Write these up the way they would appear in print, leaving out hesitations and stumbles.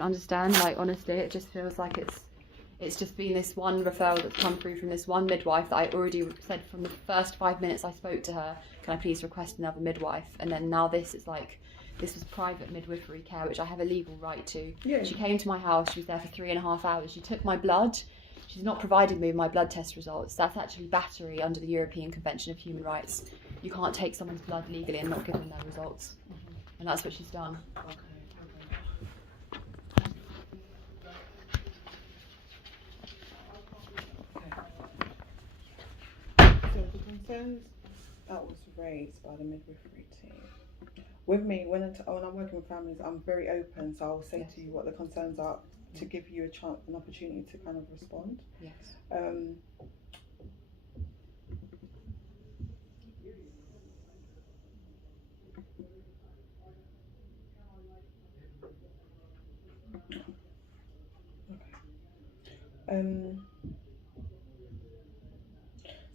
understand, like, honestly, it just feels like it's just been this one referral that's come through from this one midwife that I already said from the first 5 minutes I spoke to her, can I please request another midwife? And then now this is like, this was private midwifery care, which I have a legal right to. Yeah. She came to my house, she was there for 3.5 hours, she took my blood, she's not provided me with my blood test results. That's actually battery under the European Convention of Human Rights. You can't take someone's blood legally and not give them their results. And that's what she's done. Okay. So the concerns that was raised by the midwifery team, with me, when I'm working with families, I'm very open, so I'll say to you what the concerns are to give you a chance, an opportunity to kind of respond. Yes.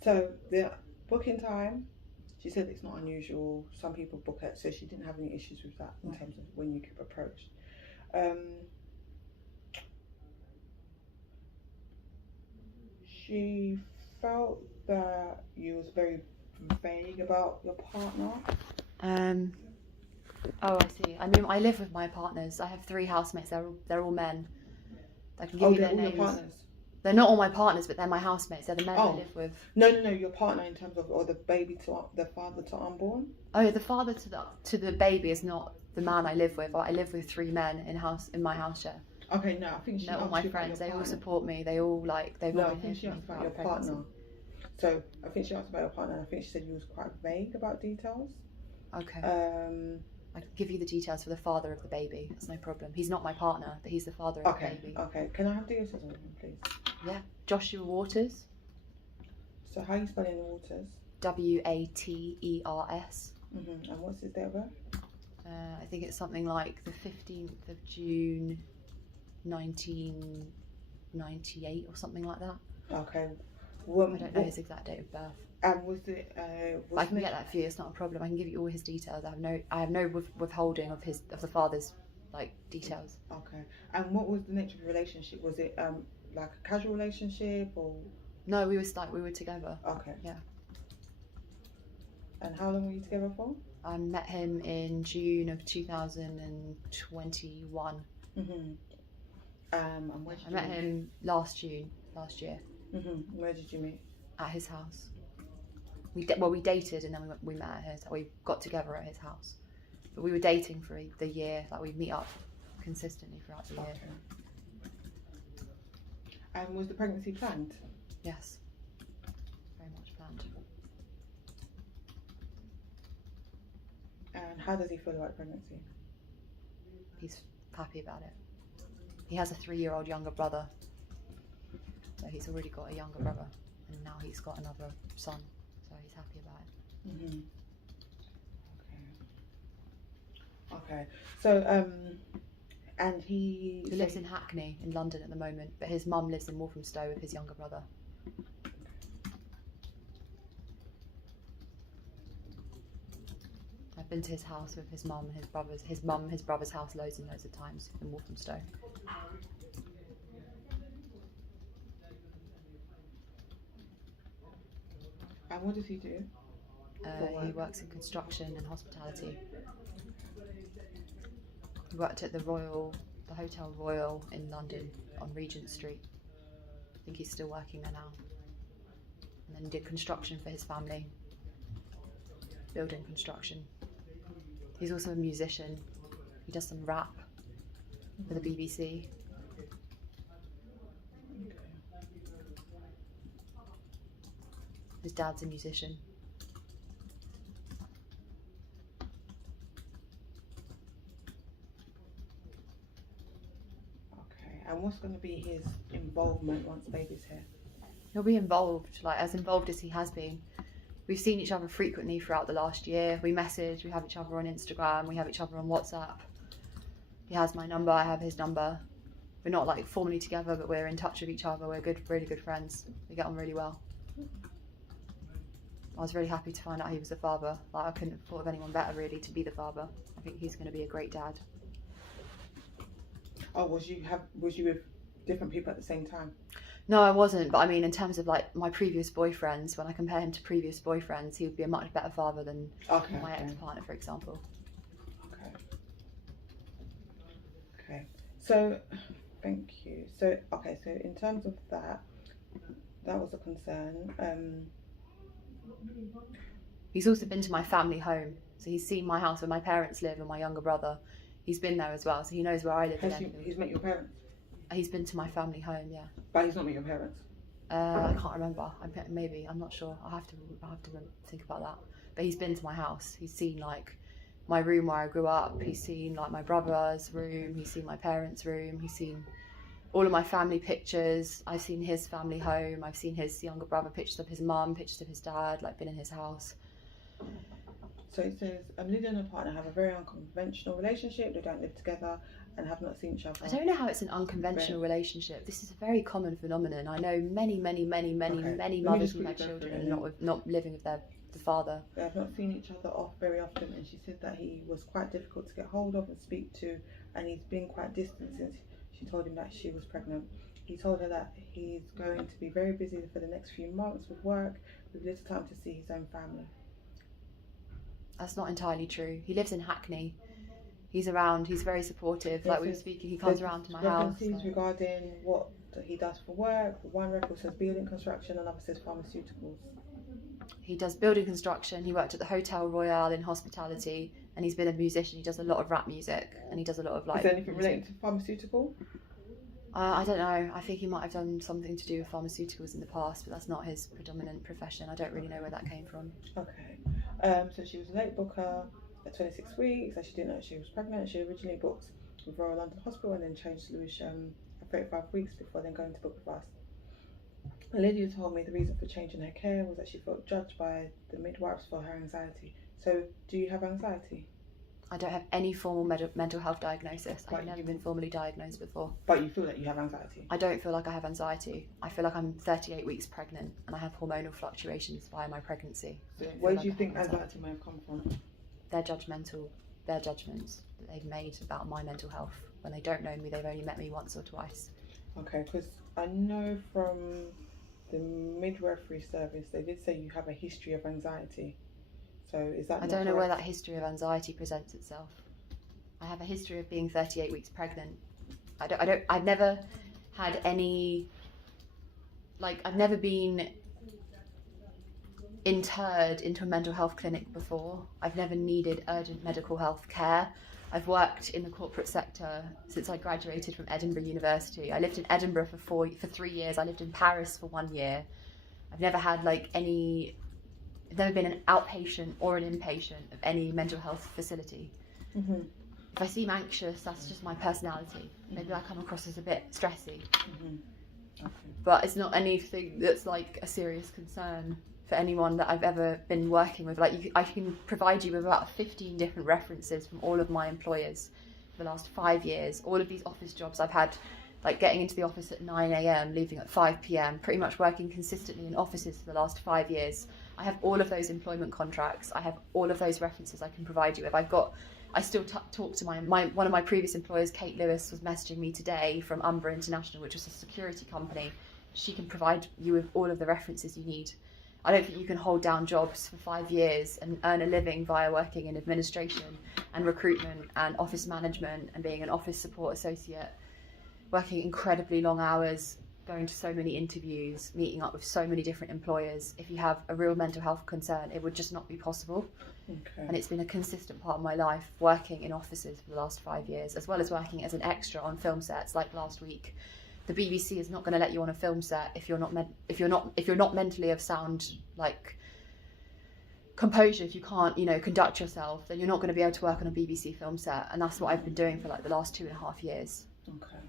So the booking time, she said it's not unusual. Some people book it, so she didn't have any issues with that in terms of when you could approach. She felt that you was very vague about your partner. Oh, I see. I mean, I live with my partners. I have 3 housemates. They're all men. I can give you their All names. your partners? They're not all my partners, but they're my housemates. They're the men I live with. No, your partner in terms of, or the baby to the father to unborn. Oh, yeah, the father to the baby is not the man I live with. I live with 3 men in my house share. Okay, no, I think she. They're all my friends. They all support me. They all they've No, all I been think she here for asked me about your throughout partner. pregnancy. So I think she asked about your partner, and I think she said you was quite vague about details. Okay. I can give you the details for the father of the baby. That's no problem. He's not my partner, but he's the father of the baby. Okay. Can I have details of him, please? Yeah. Joshua Waters. So how are you spelling the Waters? Waters. And what's his date of birth? I think it's something like the 15th of June, 1998 or something like that. Okay. I don't know his exact date of birth. And was it? I can get that for you. It's not a problem. I can give you all his details. I have no withholding of the father's details. Okay. And what was the nature of the relationship? Was it like a casual relationship or? No, we were together. Okay. Yeah. And how long were you together for? I met him in June of 2021. And where did I met him last year. Where did you meet? At his house. We dated and then we met at his. We got together at his house, but we were dating for the year. Like we'd meet up consistently throughout the year. Okay. And was the pregnancy planned? Yes, very much planned. And how does he feel about pregnancy? He's happy about it. He has a 3-year-old younger brother, so he's already got a younger brother, and now he's got another son. So he's happy about it. Okay. So, and he lives in Hackney in London at the moment, but his mum lives in Walthamstow with his younger brother. I've been to his house with his mum and his brothers. His brother's house loads and loads of times in Walthamstow. And what does he do? He works in construction and hospitality. He worked at the Hotel Royal in London on Regent Street. I think he's still working there now. And then did construction for his family, building construction. He's also a musician. He does some rap for the BBC. His dad's a musician. Okay, and what's going to be his involvement once baby's here? He'll be involved, as involved as he has been. We've seen each other frequently throughout the last year. We message, we have each other on Instagram, we have each other on WhatsApp. He has my number, I have his number. We're not formally together, but we're in touch with each other. We're really good friends. We get on really well. I was really happy to find out he was the father. I couldn't have thought of anyone better really to be the father. I think he's going to be a great dad. Oh, was you with different people at the same time? No, I wasn't. But I mean, in terms of like my previous boyfriends, when I compare him to previous boyfriends, he would be a much better father than Okay. my ex-partner, for example. Okay. Okay. So, thank you. So, okay. So, in terms of that, that was a concern. He's also been to my family home, so he's seen my house where my parents live and my younger brother. He's been there as well, so he knows where I live. He's met your parents? He's been to my family home, yeah. But he's not met your parents? I can't remember. Maybe, I'm not sure. I'll have to think about that. But he's been to my house. He's seen like my room where I grew up. He's seen like my brother's room. He's seen my parents' room. He's seen all of my family pictures. I've seen his family home. I've seen his younger brother, pictures of his mum, pictures of his dad, like been in his house. So it says, Lydia and her partner have a very unconventional relationship. They don't live together and have not seen each other. I don't know how it's an unconventional relationship. This is a very common phenomenon. I know many mothers with their children not living with the father. They have not seen each other off very often, and she said that he was quite difficult to get hold of and speak to, and he's been quite distant since she told him that she was pregnant. He told her that he's going to be very busy for the next few months with work, with little time to see his own family. That's not entirely true. He lives in Hackney. He's around. He's very supportive. Yes, like we were speaking, he comes around to my house. Regarding what he does for work. One record says building construction, another says pharmaceuticals. He does building construction. He worked at the Hotel Royal in hospitality, and he's been a musician. He does a lot of rap music, and he does a lot of like. Is there anything related to pharmaceutical? I don't know. I think he might have done something to do with pharmaceuticals in the past, but that's not his predominant profession. I don't really know where that came from. Okay. So she was a late booker at 26 weeks, and she didn't know she was pregnant. She originally booked with Royal London Hospital and then changed to Lewisham at 35 weeks before then going to book with us. Lydia told me the reason for changing her care was that she felt judged by the midwives for her anxiety. So, do you have anxiety? I don't have any formal mental health diagnosis. I've never been formally diagnosed before. But you feel that you have anxiety? I don't feel like I have anxiety. I feel like I'm 38 weeks pregnant and I have hormonal fluctuations via my pregnancy. So where do you think anxiety may have come from? Their judgments that they've made about my mental health. When they don't know me, they've only met me once or twice. Okay, because I know from the midwifery service, they did say you have a history of anxiety. So is that? I don't know where that history of anxiety presents itself. I have a history of being 38 weeks pregnant. I've never had any, like, I've never been interred into a mental health clinic before. I've never needed urgent medical health care. I've worked in the corporate sector since I graduated from Edinburgh University. I lived in Edinburgh for 3 years. I lived in Paris for 1 year. I've never had I've never been an outpatient or an inpatient of any mental health facility. Mm-hmm. If I seem anxious, that's just my personality. Maybe I come across as a bit stressy. Mm-hmm. Okay. But it's not anything that's like a serious concern for anyone that I've ever been working with. I can provide you with about 15 different references from all of my employers for the last 5 years. All of these office jobs I've had, like getting into the office at 9 a.m, leaving at 5 p.m, pretty much working consistently in offices for the last 5 years. I have all of those employment contracts. I have all of those references I can provide you with. I still talk to one of my previous employers, Kate Lewis, was messaging me today from Umbra International, which was a security company. She can provide you with all of the references you need. I don't think you can hold down jobs for 5 years and earn a living via working in administration and recruitment and office management and being an office support associate, working incredibly long hours, going to so many interviews, meeting up with so many different employers. If you have a real mental health concern, it would just not be possible. Okay. And it's been a consistent part of my life, working in offices for the last 5 years, as well as working as an extra on film sets. Like last week, the BBC is not going to let you on a film set if you're not mentally of sound composure. If you can't, conduct yourself, then you're not going to be able to work on a BBC film set. And that's what I've been doing for the last 2.5 years. Okay.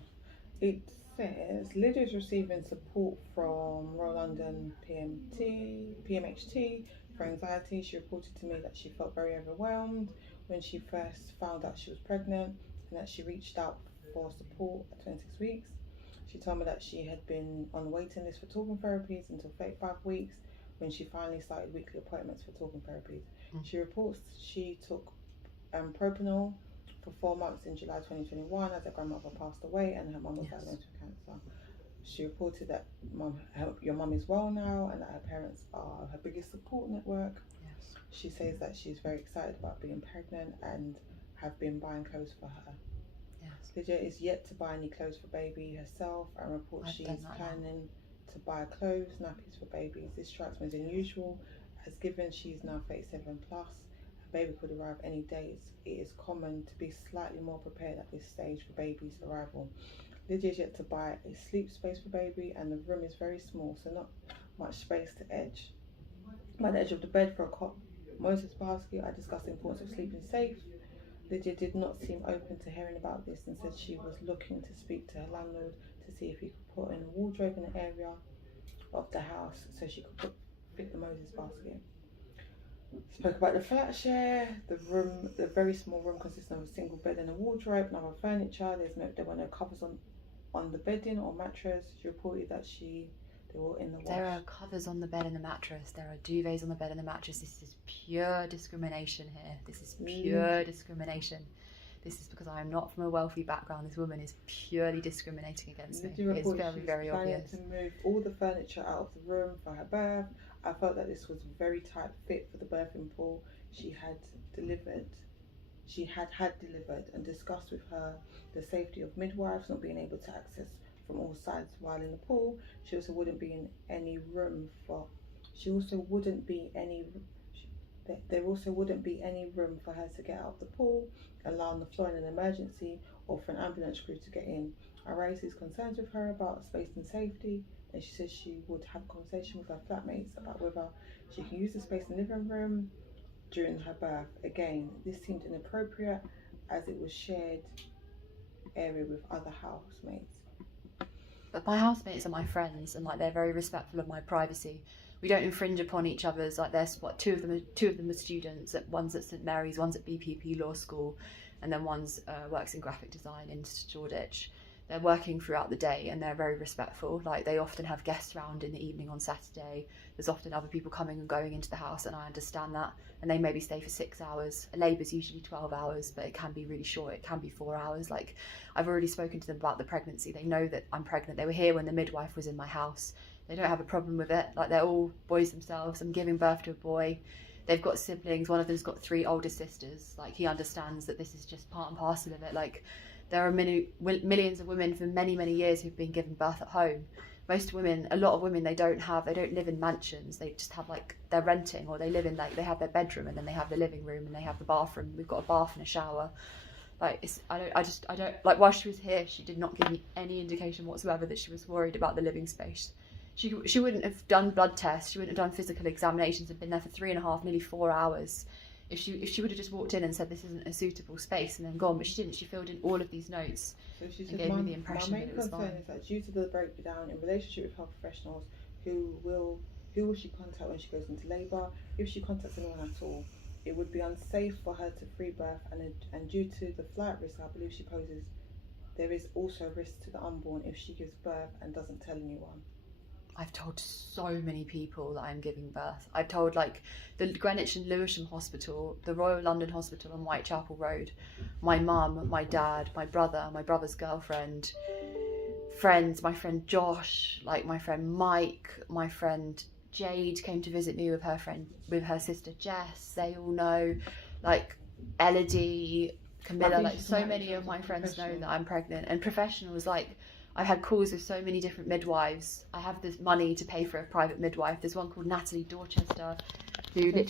It says Lydia is receiving support from Royal London PMHT for anxiety. She reported to me that she felt very overwhelmed when she first found out she was pregnant and that she reached out for support at 26 weeks. She told me that she had been on the waiting list for talking therapies until 35 weeks when she finally started weekly appointments for talking therapies. She reports she took propanol for 4 months in July 2021 as her grandmother passed away and her mum was Yes. diagnosed with cancer. She reported that your mum is well now and that her parents are her biggest support network. Yes. She says that she's very excited about being pregnant and have been buying clothes for her. Yes. Lydia is yet to buy any clothes for baby herself and reports I've she done is that planning to buy clothes, nappies for babies. This strikes me as unusual, as given she is now 37 plus, a baby could arrive any day. It is common to be slightly more prepared at this stage for baby's arrival. Lydia is yet to buy a sleep space for baby and the room is very small, so not much space to edge. By the edge of the bed for a cot Moses basket, I discussed the importance of sleeping safe. Lydia did not seem open to hearing about this and said she was looking to speak to her landlord to see if he could put in a wardrobe in an area of the house so she could fit the Moses basket. Spoke about the flat share. The very small room consists of a single bed and a wardrobe, and other furniture. There were no covers on the bedding or mattress. She reported that they were in the wash. There are covers on the bed and the mattress. There are duvets on the bed and the mattress. This is pure discrimination here. This is pure discrimination. This is because I am not from a wealthy background. This woman is purely discriminating against me. Lydia It's reported very, she's very planning obvious. to move all the furniture out of the room for her birth. I felt that this was a very tight fit for the birthing pool she had delivered and discussed with her the safety of midwives not being able to access from all sides while in the pool. There also wouldn't be any room for her to get out of the pool, allowing the floor in an emergency or for an ambulance crew to get in. I raised these concerns with her about space and safety, and she said she would have a conversation with her flatmates about whether she can use the space in the living room during her birth. Again, this seemed inappropriate as it was shared area with other housemates. But my housemates are my friends, and like they're very respectful of my privacy. We don't infringe upon each other's. Like there's two of them are students. One's at St Mary's, one's at BPP Law School, and then one's works in graphic design in Shoreditch. They're working throughout the day and they're very respectful. Like they often have guests around in the evening on Saturday. There's often other people coming and going into the house, and I understand that. And they maybe stay for 6 hours. Labour's usually 12 hours, but it can be really short. It can be 4 hours. Like I've already spoken to them about the pregnancy. They know that I'm pregnant. They were here when the midwife was in my house. They don't have a problem with it. Like they're all boys themselves. I'm giving birth to a boy. They've got siblings. One of them's got 3 older sisters. Like he understands that this is just part and parcel of it. Like there are millions of women for many, many years who've been given birth at home. Most women, a lot of women, they don't live in mansions. They just have they're renting, or they live in they have their bedroom and then they have the living room and they have the bathroom. We've got a bath and a shower. While she was here, she did not give me any indication whatsoever that she was worried about the living space. She wouldn't have done blood tests. She wouldn't have done physical examinations and been there for 3.5, nearly 4 hours. If she would have just walked in and said this isn't a suitable space and then gone, but she didn't. She filled in all of these notes So she and said, gave me the impression my that main it was concern fine. is that due to the breakdown in relationship with health professionals, who will she contact when she goes into labour? If she contacts anyone at all, it would be unsafe for her to free birth, and due to the flight risk I believe she poses, there is also risk to the unborn if she gives birth and doesn't tell anyone. I've told so many people that I'm giving birth. I've told the Greenwich and Lewisham Hospital, the Royal London Hospital on Whitechapel Road, my mum, my dad, my brother, my brother's girlfriend, friends, my friend Josh, my friend Mike, my friend Jade came to visit me with her sister Jess. They all know, Elodie, Camilla, so many of my friends know that I'm pregnant. And professionals, I've had calls with so many different midwives. I have this money to pay for a private midwife. There's one called Natalie Dorchester who literally